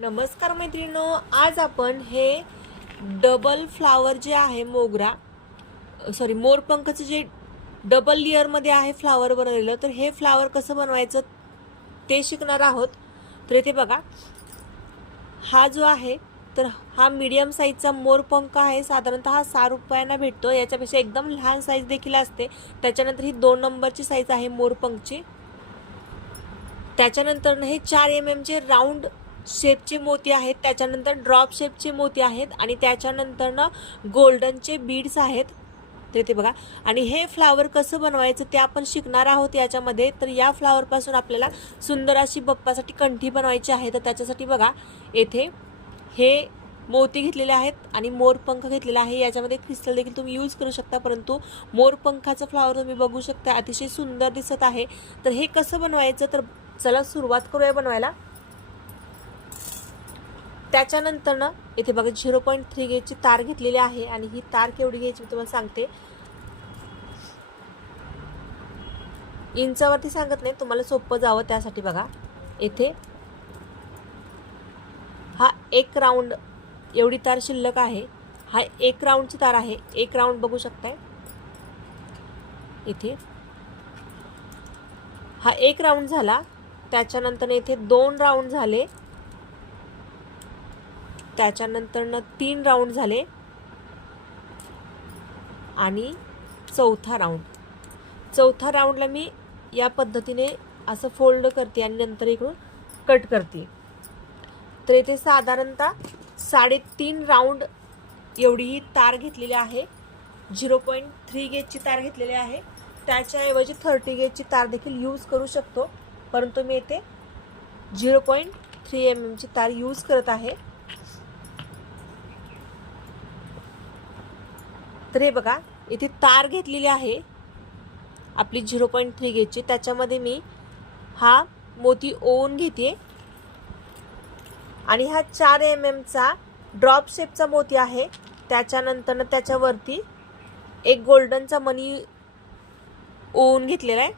नमस्कार मैत्रिणींनो, आज आपण हे डबल फ्लावर जे आहे मोरपंखचं जे डबल लेअरमध्ये आहे फ्लावर बनवलेलं, तर हे फ्लावर कसं बनवायचं ते शिकणार आहोत. तर इथे बघा, हा जो आहे तर हा मीडियम साईजचा मोरपंख आहे. साधारणतः 6 रुपयांना भेटतो. याच्यापेक्षा एकदम लहान साईज देखील असते. त्याच्यानंतर ही 2 नंबरची साईज आहे मोरपंखची. त्याच्यानंतर हे 4 mm चे राऊंड शेपचे मोती आहेत. त्याच्यानंतर ड्रॉप शेपचे मोती आहेत आणि त्याच्यानंतर गोल्डनचे बीड्स आहेत. तर ते बघा, आणि हे फ्लावर कसं बनवायचं ते आपण शिकणार आहोत याच्यामध्ये. तर या फ्लावरपासून आपल्याला सुंदर अशी बाप्पासाठी कंठी बनवायची आहे. तर त्याच्यासाठी बघा, येथे हे मोती घेतलेले आहेत आणि मोरपंख घेतलेला आहे. याच्यामध्ये क्रिस्टल देखील तुम्ही यूज करू शकता, परंतु मोरपंखाचं फ्लावर तुम्ही बघू शकता, अतिशय सुंदर दिसत आहे. तर हे कसं बनवायचं, तर चला सुरुवात करूया बनवायला. त्याच्यानंतर इथे बघा 0.3 गेजची तार घेतलेली आहे आणि ही तार केवढी घ्यायची मी तुम्हाला सांगते. इंचावरती सांगत नाही, तुम्हाला सोपं जावं त्यासाठी. बघा, येथे हा 1 राऊंड एवढी तार शिल्लक आहे. हा 1 राऊंडची तार आहे. 1 राऊंड बघू शकताय. इथे हा 1 राऊंड झाला. त्याच्यानंतर इथे 2 राऊंड झाले. त्याच्यानंतर 3 राऊंड झाले आणि चौथा राऊंडला मी या पद्धतीने असं फोल्ड करते आणि नंतर इकडून कट करते. तर इथे साधारणतः 3.5 राऊंड एवढी ही तार घेतलेली आहे. 0.3 गेजची तार घेतलेली आहे. त्याच्याऐवजी 30 गेजची तार देखील यूज करू शकतो, परंतु मी इथे 0.3 mm ची तार यूज करत आहे. तर हे बघा, इथे तार घेतलेली आहे आपली 0.3 गेजची. त्याच्यामध्ये मी हा मोती ओवून घेते आणि हा 4 mm चा ड्रॉप शेपचा मोती आहे. त्याच्यानंतर त्याच्यावरती एक गोल्डनचा मनी ओवून घेतलेला आहे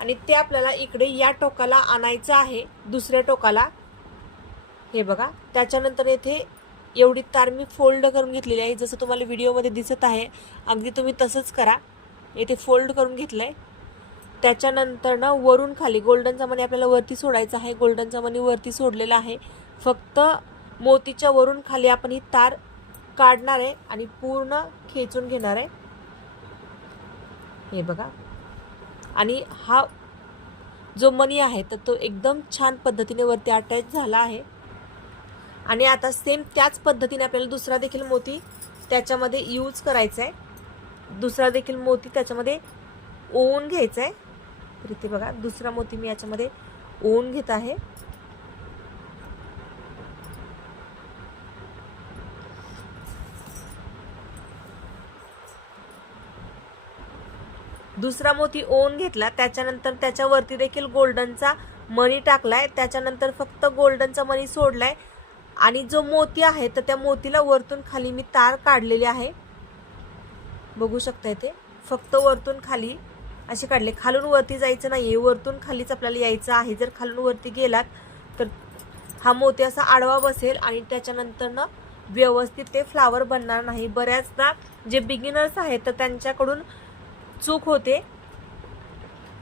आणि ते आपल्याला इकडे या टोकाला आणायचं आहे, दुसऱ्या टोकाला. हे बघा, त्याच्यानंतर इथे एवढी तार मी फोल्ड करून घेतलेली आहे. जसं तुम्हाला व्हिडिओमध्ये दिसत आहे, अगदी तुम्ही तसंच करा. इथे फोल्ड करून घेतलं आहे. त्याच्यानंतर वरून खाली गोल्डनचा मणी आपल्याला वरती सोडायचा आहे. गोल्डनचा मणी वरती सोडलेला आहे. फक्त मोतीच्या वरून खाली आपण ही तार काढणार आहे आणि पूर्ण खेचून घेणार आहे. हे बघा, आणि हा जो मणी आहे तर तो एकदम छान पद्धतीने वरती अटॅच झाला आहे. आणि आता सेम त्याच पद्धतीने आपल्याला दुसरा देखील मोती त्याच्यामध्ये यूज करायचा आहे. दुसरा देखील मोती त्याच्यामध्ये ओवून घ्यायचा आहे. तर इथे बघा, दुसरा मोती मी याच्यामध्ये ओवून घेत आहे. दुसरा मोती ओवून घेतला. त्याच्यानंतर त्याच्यावरती देखील गोल्डनचा मणी टाकलाय. त्याच्यानंतर फक्त गोल्डनचा मणी सोडलाय आणि जो मोती आहे तर त्या मोतीला वरतून खाली मी तार काढलेली आहे. बघू शकता, इथे फक्त वरतून खाली अशी काढले. खालून वरती जायचं नाहीये, वरतून खालीच आपल्याला यायचं आहे. जर खालून वरती गेलात तर हा मोती असा आडवा बसेल आणि त्याच्यानंतर व्यवस्थित ते फ्लावर बनणार नाही. बऱ्याचदा जे बिगिनर्स आहेत तर त्यांच्याकडून चूक होते,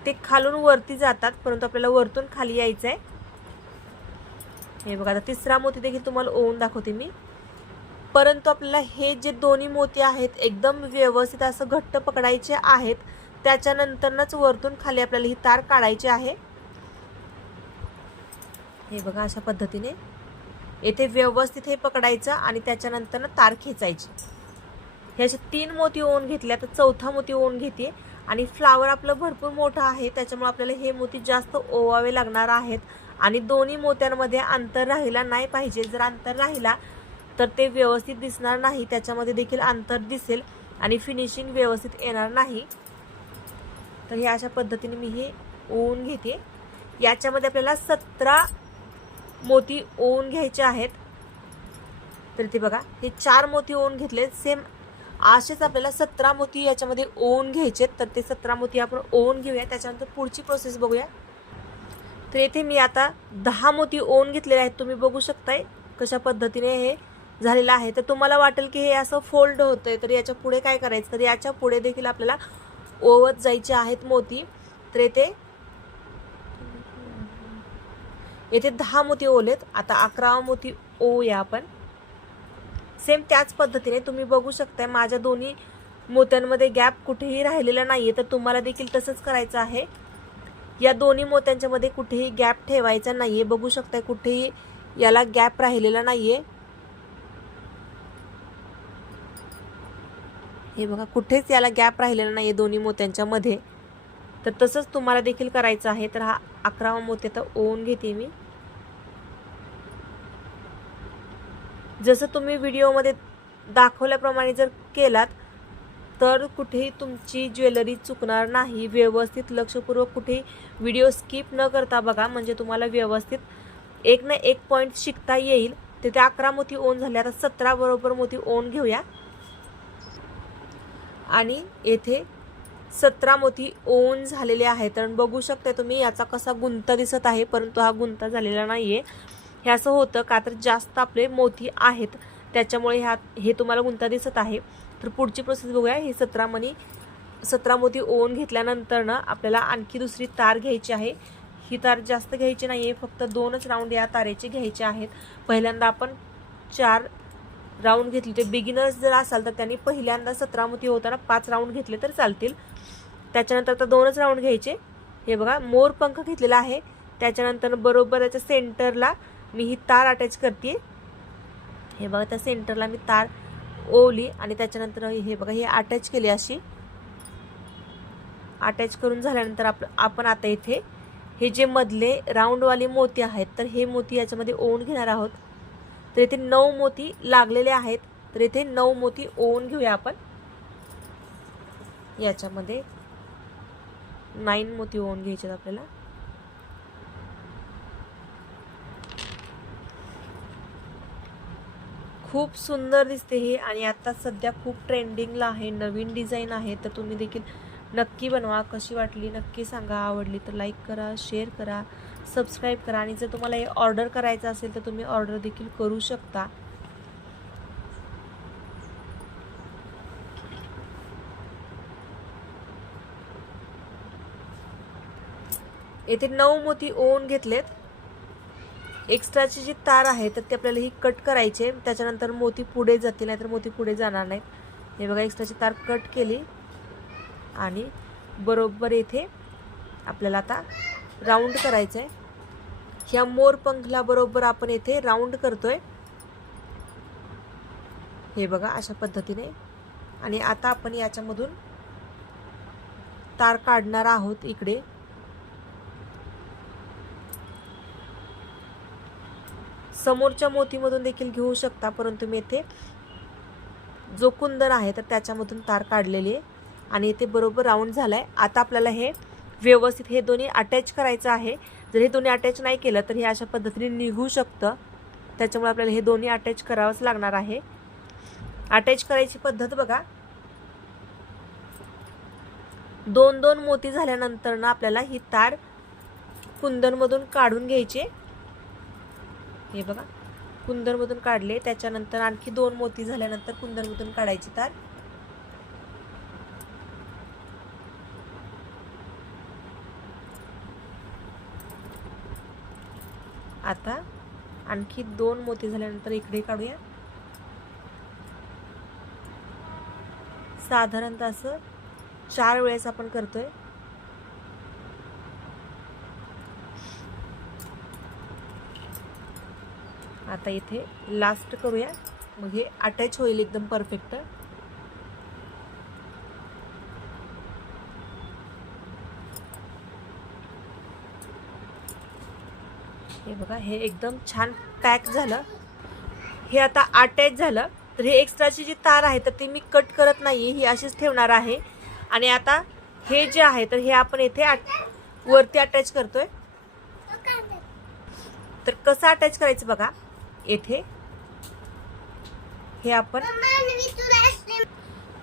ते खालून वरती जातात, परंतु आपल्याला वरतून खाली यायचं आहे. हे बघा, आता तिसरा मोती देखील तुम्हाला ओवून दाखवते मी. परंतु आपल्याला हे जे दोन्ही मोती आहेत एकदम व्यवस्थित असं घट्ट पकडायचे आहेत. त्याच्यानंतरच वरतून खाली आपल्याला ही तार काढायची आहे. हे बघा, अशा पद्धतीने येथे व्यवस्थित हे पकडायचं आणि त्याच्यानंतर तार खेचायची. हे असे 3 मोती ओवून घेतले. आता चौथा मोती ओवून घेते. आणि फ्लावर आपलं भरपूर मोठं आहे, त्याच्यामुळे आपल्याला हे मोती जास्त ओवावे लागणार आहेत. आणि दोन्ही मोत्यांमध्ये अंतर राहिला नाही पाहिजे. जर अंतर राहिला तर ते व्यवस्थित दिसणार नाही. त्याच्यामध्ये देखील अंतर दिसेल आणि फिनिशिंग व्यवस्थित येणार नाही. तर हे अशा पद्धतीने मी हे ओवून घेते. याच्यामध्ये आपल्याला 17 मोती ओवून घ्यायचे आहेत. तर ते बघा, हे 4 मोती ओवून घेतले. सेम असेच आपल्याला 17 मोती याच्यामध्ये ओवून घ्यायचे. तर ते 17 मोती आपण ओवून घेऊया. त्याच्यानंतर पुढची प्रोसेस बघूया. तर येथे मी आता 10 मोती ओवून घेतलेले आहेत. तुम्ही बघू शकताय कशा पद्धतीने हे झालेलं आहे. तर तुम्हाला वाटेल की हे असं फोल्ड होतंय, तर याच्या पुढे काय करायचं, तर याच्या पुढे देखील आपल्याला ओवत जायचे आहेत मोती. तर येथे 10 मोती ओवलेत. आता 11वा मोती ओवूया आपण. सेम त्याच पद्धतीने तुम्ही बघू शकताय माझ्या दोन्ही मोत्यांमध्ये गॅप कुठेही राहिलेला नाहीये. तर तुम्हाला देखील तसंच करायचं आहे. या दोन्ही मोत्यांच्या मध्ये कुठेही गॅप ठेवायचा नाहीये. बघू शकताय कुठेही याला गॅप राहिलेला नाहीये. हे बघा कुठेच याला गॅप राहिलेला नाहीये दोन्ही मोत्यांच्या मध्ये. तर तसंच तुम्हाला देखील करायचं आहे. तर हा 11वा मोती आता ओवून घेते मी. जसं तुम्ही व्हिडिओमध्ये दाखवल्याप्रमाणे जर केलात तर कुठेही तुमची ज्वेलरी चुकणार नाही. व्यवस्थित लक्षपूर्वक कुठेही व्हिडिओ स्किप न करता बघा, म्हणजे तुम्हाला व्यवस्थित एक ना एक पॉईंट शिकता येईल. तिथे 11 मोती ओवून झाले. आता 17 बरोबर मोती ओवून घेऊया. आणि येथे 17 मोती ओवून झालेले आहेत. तर बघू शकता तुम्ही याचा कसा गुंता दिसत आहे, परंतु हा गुंता झालेला नाहीये. हे असं होतं का तर जास्त आपले मोती आहेत त्याच्यामुळे हे तुम्हाला गुंता दिसत आहे. तर पुढची प्रोसेस बघूया. ही 17 मोती ओवून घेतल्यानंतर ना आपल्याला आणखी दुसरी तार घ्यायची आहे. ही तार जास्त घ्यायची नाहीये, फक्त 2च राऊंड या तारेचे घ्यायचे आहेत. पहिल्यांदा आपण 4 राऊंड घेतले. ते बिगिनर्स जर असाल तर त्यांनी पहिल्यांदा 17 मोती होताना 5 राऊंड घेतले तर चालतील. त्याच्यानंतर आता 2च राऊंड घ्यायचे. हे बघा मोर पंख घेतलेला आहे. त्याच्यानंतर बरोबर याच्या सेंटरला मी ही तार अटॅच करते. हे बघा त्या सेंटरला मी तार ओवली आणि त्याच्यानंतर हे बघा हे अटॅच केली. अशी अटॅच करून झाल्यानंतर आपण आता इथे हे जे मधले राऊंडवाले मोती आहेत तर हे मोती याच्यामध्ये ओवून घेणार आहोत. तर इथे 9 मोती लागलेले आहेत. तर इथे 9 मोती ओवून घेऊया आपण. याच्यामध्ये 9 मोती ओवून घ्यायचे आपल्याला. खूप सुंदर दिसते हे आणि आता सध्या खूप ट्रेंडिंगला आहे. नवीन डिझाईन आहे. तर तुम्ही देखील नक्की बनवा. कशी वाटली नक्की सांगा. आवडली तर लाईक करा, शेअर करा, सबस्क्राईब करा. आणि जर तुम्हाला हे ऑर्डर करायचं असेल तर तुम्ही ऑर्डर देखील करू शकता. येथे 9 मोती ओवून घेतलेत. एक्स्ट्राची जी तार आहे तर ती आपल्याला ही कट करायची. त्याच्यानंतर मोती पुढे जातील, नाहीतर मोती पुढे जाणार नाहीत. हे बघा एक्स्ट्राची तार कट केली आणि बरोबर येथे आपल्याला आता राऊंड करायचं आहे. ह्या मोर पंखला बरोबर आपण येथे राऊंड करतोय. हे बघा अशा पद्धतीने. आणि आता आपण याच्यामधून तार काढणार आहोत. इकडे समोरच्या मोतीमधून देखील घेऊ शकता, परंतु मी येथे जो कुंदन आहे तर त्याच्यामधून तार काढलेली आहे आणि इथे बरोबर राऊंड झालाय. आता आपल्याला हे व्यवस्थित हे दोन्ही अटॅच करायचं आहे. जर हे दोन्ही अटॅच नाही केलं तर हे अशा पद्धतीने निघू शकतं. त्याच्यामुळे आपल्याला हे दोन्ही अटॅच करावंच लागणार आहे. अटॅच करायची पद्धत बघा. 2-2 मोती झाल्यानंतर ना आपल्याला ही तार कुंदनमधून काढून घ्यायची. हे बघा कुंदनमधून काढले. त्याच्यानंतर आणखी 2 मोती झाल्यानंतर कुंदनमधून काढायची तार. आता आणखी 2 मोती झाल्यानंतर इकडे काढूया. साधारणतः असं 4 वेळेस आपण करतोय. आता इथे लास्ट करूया, मग हे अटॅच होईल एकदम परफेक्ट. हे बघा हे एकदम छान पॅक झालं. हे आता अटॅच झालं. तर हे एक्स्ट्राची जी तार आहे तर ती मी कट करत नाही, ही अशीच ठेवणार आहे. आणि आता हे जे आहे तर हे आपण इथे वरती अटॅच करतोय. तर कसं अटॅच करायचं बघा. येथे हे आपण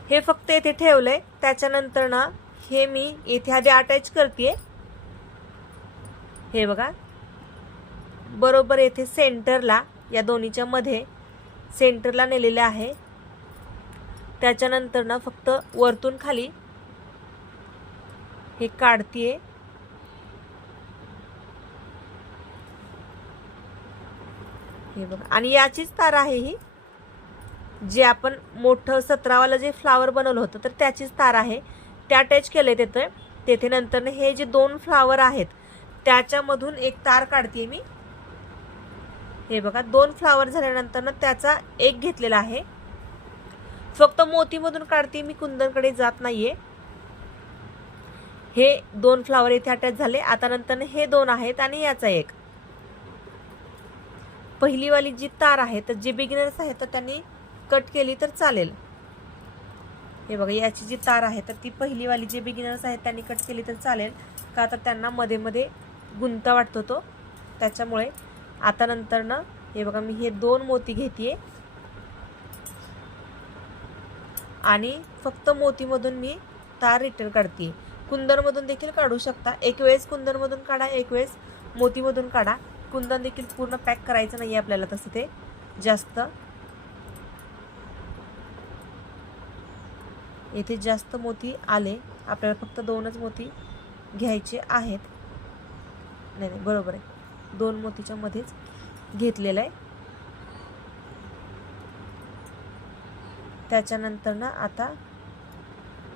हे फक्त येथे ठेवलंय. त्याच्यानंतर ना हे मी इथे आधी अटॅच करते. हे बघा, बरोबर येथे सेंटरला, या दोन्हीच्या मध्ये सेंटरला नेलेले आहे. त्याच्यानंतर ना फक्त वरतून खाली हे काढतीये. हे बघा, आणि याचीच तार आहे ही, जे आपण मोठं 17 वाला जे फ्लावर बनवलं होतं तर त्याचीच तार आहे. ते अटॅच केले तेथे नंतर हे जे 2 फ्लावर आहेत त्याच्यामधून एक तार काढते मी. हे बघा, 2 फ्लावर झाल्यानंतर ना त्याचा एक घेतलेला आहे. फक्त मोतीमधून काढते मी, कुंदनकडे जात नाहीये. हे 2 फ्लावर इथे अटॅच झाले. आता नंतर हे 2 आहेत आणि याचा एक. पहिली वाली जी तार आहे तर जे बिगिनर्स आहेत तर त्यांनी कट केली तर चालेल. हे बघा, याची जी तार आहे तर ती पहिली वाली जे बिगिनर्स आहेत त्यांनी कट केली तर चालेल, का तर त्यांना मध्ये मध्ये गुंता वाटतो तो, त्याच्यामुळे. आता नंतर ना हे बघा, मी हे 2 मोती घेतेय आणि फक्त मोतीमधून मी तार रिटर्न काढते. कुंदनमधून देखील काढू शकता. एक वेळेस कुंदनमधून काढा, एक वेळेस मोतीमधून काढा. कुंदन देखील पूर्ण पॅक करायचं नाही आपल्याला तसं ते जास्त. येथे जास्त मोती आले, आपल्याला फक्त 2च मोती घ्यायचे आहेत. नाही नाही, बरोबर आहे, 2 मोतीच्या मध्येच घेतलेलं आहे. त्याच्यानंतर ना आता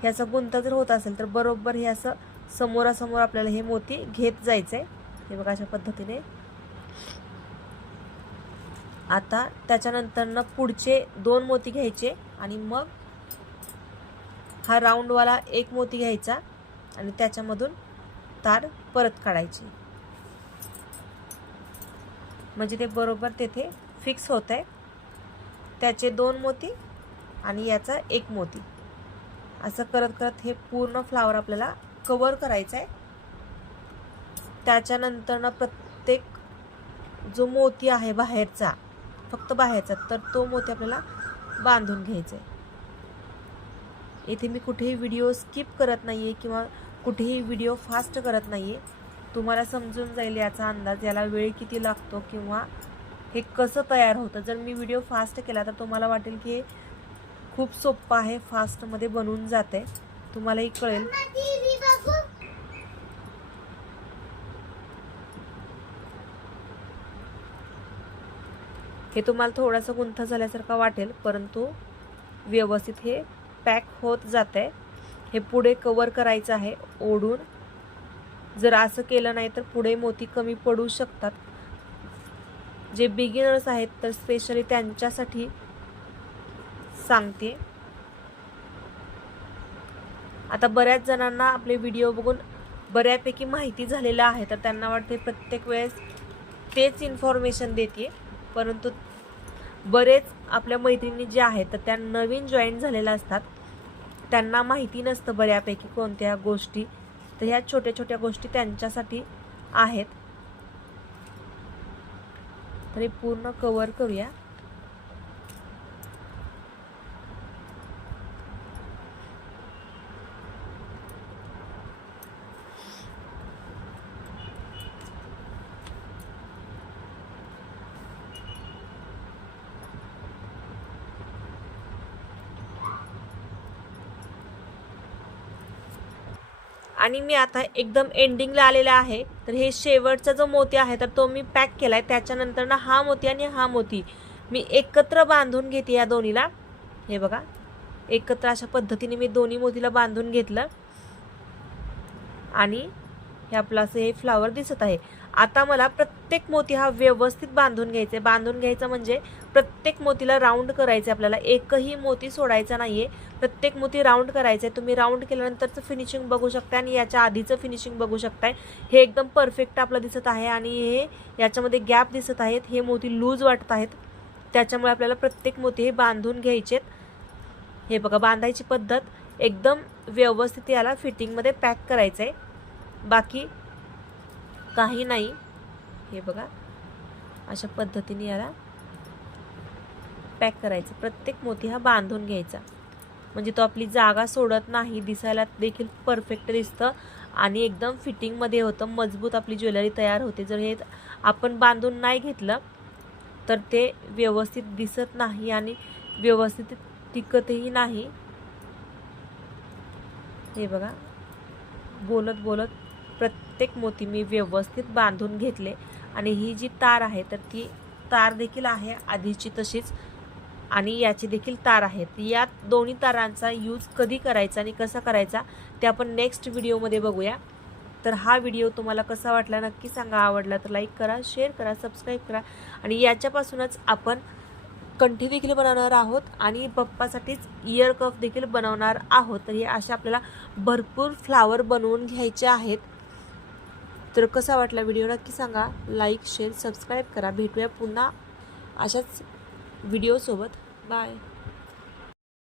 ह्याचा गुंता जर होत असेल तर बरोबर हे असं समोरासमोर आपल्याला हे मोती घेत जायचंय. हे बघा, अशा पद्धतीने. आता त्याच्यानंतर ना पुढचे 2 मोती घ्यायचे आणि मग हा राऊंडवाला एक मोती घ्यायचा आणि त्याच्यामधून तार परत काढायची, म्हणजे ते बरोबर तेथे फिक्स होत आहे. त्याचे 2 मोती आणि याचा 1 मोती, असं करत करत हे पूर्ण फ्लावर आपल्याला कव्हर करायचं आहे. त्याच्यानंतर ना प्रत्येक जो मोती आहे बाहेरचा, फक्त बाहेरचा, तर तो मोती आपल्याला बांधून घ्यायचा आहे. इथे मी कुठेही व्हिडिओ स्किप करत नाही आहे किंवा कुठेही व्हिडिओ फास्ट करत नाही आहे. तुम्हाला समजून जाईल याचा अंदाज, याला वेळ किती लागतो किंवा हे कसं तयार होतं. जर मी व्हिडिओ फास्ट केला तर तुम्हाला वाटेल की हे खूप सोपं आहे, फास्टमध्ये बनवून जाते, तुम्हालाही कळेल. हे तुम्हाला थोडासा गुंथा झाल्यासारखा वाटेल, परंतु व्यवस्थित हे पॅक होत जाते. हे पुढे कव्हर करायचं आहे ओढून. जर असं केलं नाही तर पुढे मोती कमी पडू शकतात. जे बिगिनर्स आहेत तर स्पेशली त्यांच्यासाठी सांगते. आता बऱ्याच जणांना आपले व्हिडिओ बघून बऱ्यापैकी माहिती झालेलं आहे, तर त्यांना वाटते प्रत्येक वेळेस तेच इन्फॉर्मेशन देते, परंतु बरेच आपल्या मैत्रिणी जे आहेत तर त्या नवीन जॉईन झालेल्या असतात, त्यांना माहिती नसतं बऱ्यापैकी कोणत्या गोष्टी. तर ह्या छोट्या छोट्या गोष्टी त्यांच्यासाठी आहेत. तर हे पूर्ण कव्हर करूया. आणि मी आता एकदम एंडिंगला आलेला आहे. तर हे शेवटचा जो मोती आहे तर तो मी पॅक केलाय. त्याच्यानंतर ना हा मोती आणि हा मोती मी एकत्र बांधून घेते या दोन्हीला. हे बघा, एकत्र अशा पद्धतीने मी दोन्ही मोतीला बांधून घेतलं आणि हे आपलं असं हे फ्लावर दिसत आहे. आता मला प्रत्येक मोती हा व्यवस्थित बांधून घ्यायचा आहे. बांधून घ्यायचं म्हणजे प्रत्येक मोतीला राऊंड करायचं आहे आपल्याला, एकही मोती सोडायचा नाहीये. प्रत्येक मोती राऊंड करायचं आहे. तुम्ही राऊंड केल्यानंतरचं फिनिशिंग बघू शकता आणि याच्या आधीचं फिनिशिंग बघू शकताय. हे एकदम परफेक्ट आपलं दिसत आहे आणि हे याच्यामध्ये गॅप दिसत आहेत, हे मोती लूज वाटत आहेत, त्याच्यामुळे आपल्याला प्रत्येक मोती हे बांधून घ्यायचेत. हे बघा, बांधायची पद्धत एकदम व्यवस्थित याला फिटिंगमध्ये पॅक करायचं आहे, बाकी काही नाही. हे बघा, अशा पद्धतीने याला पॅक करायचं. प्रत्येक मोती हा बांधून घ्यायचा म्हणजे तो आपली जागा सोडत नाही, दिसायला देखील परफेक्ट दिसतं आणि एकदम फिटिंगमध्ये होतं, मजबूत आपली ज्वेलरी तयार होते. जर हे आपण बांधून नाही घेतलं तर ते व्यवस्थित दिसत नाही आणि व्यवस्थित टिकतही नाही. हे बघा, बोलत बोलत प्रत्येक मोती मी व्यवस्थित बांधून घेतले. आणि ही जी तार आहे तर ती तार देखील आहे आधीची तशीच, आणि याची देखील तार आहेत. या दोन्ही तारांचा यूज कधी करायचा आणि कसा करायचा ते आपण नेक्स्ट व्हिडिओमध्ये बघूया. तर हा व्हिडिओ तुम्हाला कसा वाटला नक्की सांगा. आवडला तर लाईक करा, शेअर करा, सबस्क्राईब करा. आणि याच्यापासूनच आपण कंठी देखील बनवणार आहोत आणि पप्पासाठीच इयर कफ देखील बनवणार आहोत. तर हे अशा आपल्याला भरपूर फ्लावर बनवून घ्यायचे आहेत. तर कसा वाटला व्हिडिओ नक्की सांगा. लाईक, शेअर, सबस्क्राईब करा. भेटूया पुन्हा अशाच व्हिडिओसोबत. बाय.